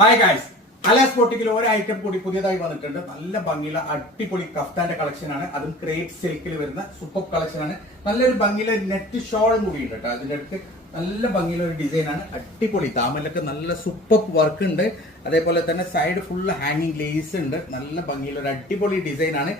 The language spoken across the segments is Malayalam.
ഹായ് ഗായ്സ്, അലാസ് ബോട്ടിക്കിൽ ഒരു ഐറ്റം കൂടി പുതിയതായി വന്നിട്ടുണ്ട്. നല്ല ഭംഗിയുള്ള അടിപൊളി കഫ്താന്റെ കളക്ഷൻ ആണ്. അതും ക്രേപ്പ് സിൽക്കിൽ വരുന്ന സൂപ്പർ കളക്ഷൻ ആണ്. നല്ലൊരു ഭംഗിയുള്ള നെറ്റ് ഷോളും കൂടി ഉണ്ട് കേട്ടോ. അതിന്റെ അടുത്ത് നല്ല ഭംഗിയുള്ള ഒരു ഡിസൈൻ ആണ്. അടിപൊളി താമലൊക്കെ നല്ല സൂപ്പർ വർക്ക് ഉണ്ട്. അതേപോലെ തന്നെ സൈഡ് ഫുൾ ഹാങ്ങിങ് ലേസ് ഉണ്ട്. നല്ല ഭംഗിയുള്ള ഒരു അടിപൊളി ഡിസൈൻ ആണ്.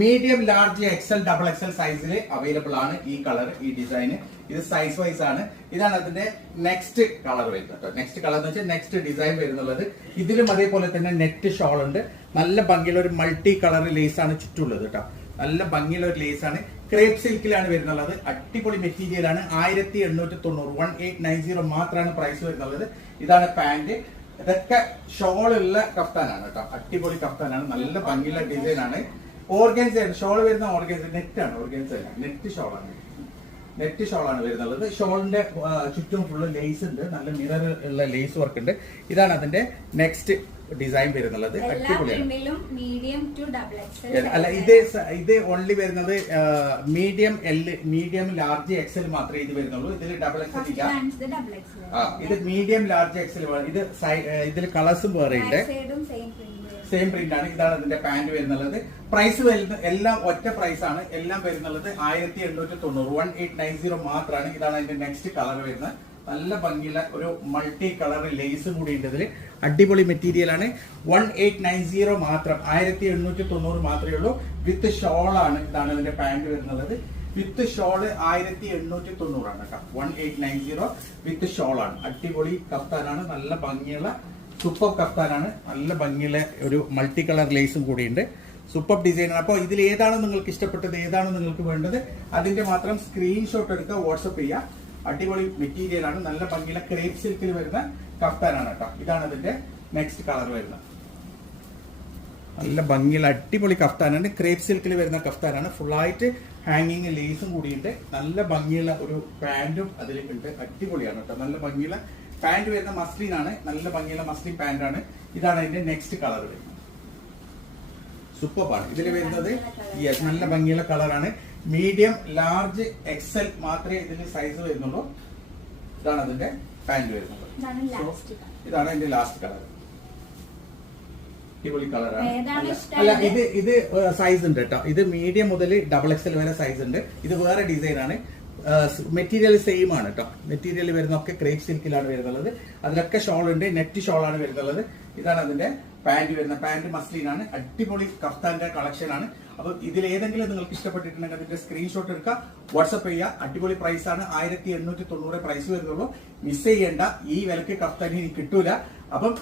Medium, large, XL, double XL സൈസിൽ അവൈലബിൾ ആണ് ഈ കളർ, ഈ ഡിസൈൻ. ഇത് സൈസ് വൈസ് ആണ്. ഇതാണ് അതിന്റെ നെക്സ്റ്റ് കളർ വരുന്നത്. നെക്സ്റ്റ് കളർ എന്ന് വെച്ചാൽ നെക്സ്റ്റ് ഡിസൈൻ വരുന്നുള്ളത്. ഇതിലും അതേപോലെ തന്നെ നെറ്റ് ഷോൾ ഉണ്ട്. നല്ല ഭംഗിയുള്ള ഒരു മൾട്ടി കളർ ലേസ് ആണ് ചുറ്റുള്ളത് കേട്ടോ. നല്ല ഭംഗിയുള്ള ഒരു ലേസ് ആണ്. ക്രേപ്പ് സിൽക്കിലാണ് വരുന്നുള്ളത്. അടിപൊളി മെറ്റീരിയൽ ആണ്. 1890 1890 മാത്രമാണ് പ്രൈസ് വരുന്നുള്ളത്. ഇതാണ് പാന്റ്. ഇതൊക്കെ ഷോളുള്ള കഫ്താനാണ് കേട്ടോ. അടിപൊളി കഫ്താനാണ്. നല്ല ഭംഗിയുള്ള ഡിസൈൻ ആണ്. ഓർഗൻസ് ഷോൾ വരുന്ന ഓർഗൻസ് നെറ്റ് ആണ്. ഓർഗൻസ് നെറ്റ് ഷോളാണ്. നെറ്റ് ഷോളാണ് വരുന്നുള്ളത്. ഷോളിന്റെ ചുറ്റും ഫുള്ള് ലേസ് ഉണ്ട്. നല്ല മിറർ ഉള്ള ലേസ് വർക്ക് ഉണ്ട്. ഇതാണ് അതിന്റെ നെക്സ്റ്റ് ഡിസൈൻ വരുന്നുള്ളത്. അടിപൊളിയാണ്. അല്ല, ഇത് ഓൺലി വരുന്നത് medium L, medium, large, XL മാത്രമേ ഇത് വരുന്നുള്ളൂ. ഇതിൽ ഡബിൾ എക്സൽ ഇല്ല. ഇത് മീഡിയം, ലാർജ്, എക്സൽ. ഇത് ഇതിൽ കളേഴ്സും വേറെ ഉണ്ട്. സെയിം പ്രിന്റ് ആണ്. ഇതാണ് ഇതിന്റെ പാന്റ് വരുന്നുള്ളത്. പ്രൈസ് വരുന്ന എല്ലാം ഒറ്റ പ്രൈസ് ആണ്. എല്ലാം വരുന്നുള്ളത് 1890 1890 മാത്രമാണ്. ഇതാണ് അതിന്റെ നെക്സ്റ്റ് കളർ വരുന്നത്. നല്ല ഭംഗിയുള്ള ഒരു മൾട്ടി കളർ ലേസും കൂടി ഉണ്ട് ഇതിൽ. അടിപൊളി മെറ്റീരിയൽ ആണ്. 1890 മാത്രം, 1890 മാത്രമേ ഉള്ളൂ. വിത്ത് ഷോൾ ആണ്. ഇതാണ് ഇതിന്റെ പാന്റ് വരുന്നുള്ളത്. വിത്ത് ഷോള് 1890 ആണ് കേട്ടോ. 1890 വിത്ത് ഷോൾ ആണ്. അടിപൊളി കഫ്താനാണ്. നല്ല ഭംഗിയുള്ള സൂപ്പർ കഫ്താനാണ്. നല്ല ഭംഗിയുള്ള ഒരു മൾട്ടി കളർ ലേസും കൂടിയുണ്ട്. സൂപ്പർ ഡിസൈൻ ആണ്. അപ്പോൾ ഇതിൽ ഏതാണ് നിങ്ങൾക്ക് ഇഷ്ടപ്പെട്ടത്, ഏതാണ് നിങ്ങൾക്ക് വേണ്ടത്, അതിന്റെ മാത്രം സ്ക്രീൻഷോട്ട് എടുക്കുക, വാട്സപ്പ് ചെയ്യുക. അടിപൊളി മെറ്റീരിയൽ ആണ്. നല്ല ഭംഗിയുള്ള ക്രേപ്പ് സിൽക്കിൽ വരുന്ന കഫ്താനാണ് കേട്ടോ. ഇതാണ് അതിന്റെ നെക്സ്റ്റ് കളർ വരുന്നത്. നല്ല ഭംഗിയുള്ള അടിപൊളി കഫ്താനാണ്. ക്രേപ്പ് സിൽക്കിൽ വരുന്ന കഫ്താനാണ്. ഫുള്ളായിട്ട് ഹാങ്ങിങ് ലേസും കൂടിയുണ്ട്. നല്ല ഭംഗിയുള്ള ഒരു പാന്റും അതിലുണ്ട്. അടിപൊളിയാണ് കേട്ടോ. നല്ല ഭംഗിയുള്ള പാന്റ് വരുന്ന മസ്ലിൻ ആണ്. നല്ല ഭംഗിയുള്ള മസ്ലിൻ പാന്റ് ആണ്. ഇതാണ് അതിന്റെ നെക്സ്റ്റ് കളർ വരുന്നത്. സൂപ്പറാണ്. ഇതിൽ വരുന്നത് നല്ല ഭംഗിയുള്ള കളറാണ്. മീഡിയം, ലാർജ്, എക്സൽ മാത്രമേ ഇതിന് സൈസ് വരുന്നുള്ളൂ. ഇതാണ് അതിന്റെ പാന്റ് വരുന്നത്. ഇതാണ് അതിന്റെ ലാസ്റ്റ് കളർ. അടിപൊളി കളറാണ്. അല്ല, ഇത് സൈസ് ഉണ്ട് കേട്ടോ. ഇത് മീഡിയം മുതൽ ഡബിൾ എക്സൽ വരെ സൈസ് ഉണ്ട്. ഇത് വേറെ ഡിസൈൻ ആണ്. മെറ്റീരിയൽ സെയിം ആണ് കേട്ടോ. മെറ്റീരിയൽ വരുന്നൊക്കെ ക്രേപ്പ് സിൽക്കിലാണ് വരുന്നത്. അതിലൊക്കെ ഷോൾ ഉണ്ട്. നെറ്റ് ഷോളാണ് വരുന്നത്. ഇതാണ് അതിന്റെ പാന്റ് വരുന്നത്. പാന്റ് മസ്ലിൻ ആണ്. അടിപൊളി കഫ്താന്റെ കളക്ഷൻ ആണ്. അപ്പൊ ഇതിൽ ഏതെങ്കിലും നിങ്ങൾക്ക് ഇഷ്ടപ്പെട്ടിട്ടുണ്ടെങ്കിൽ അതിന്റെ സ്ക്രീൻഷോട്ട് എടുക്കുക, വാട്സ്ആപ്പ് ചെയ്യുക. അടിപൊളി പ്രൈസ് ആണ്. 1890 പ്രൈസ് വരുന്നുള്ളൂ. മിസ് ചെയ്യേണ്ട. ഈ വിലക്ക് കഫ്താൻ ഇനി കിട്ടൂല. അപ്പം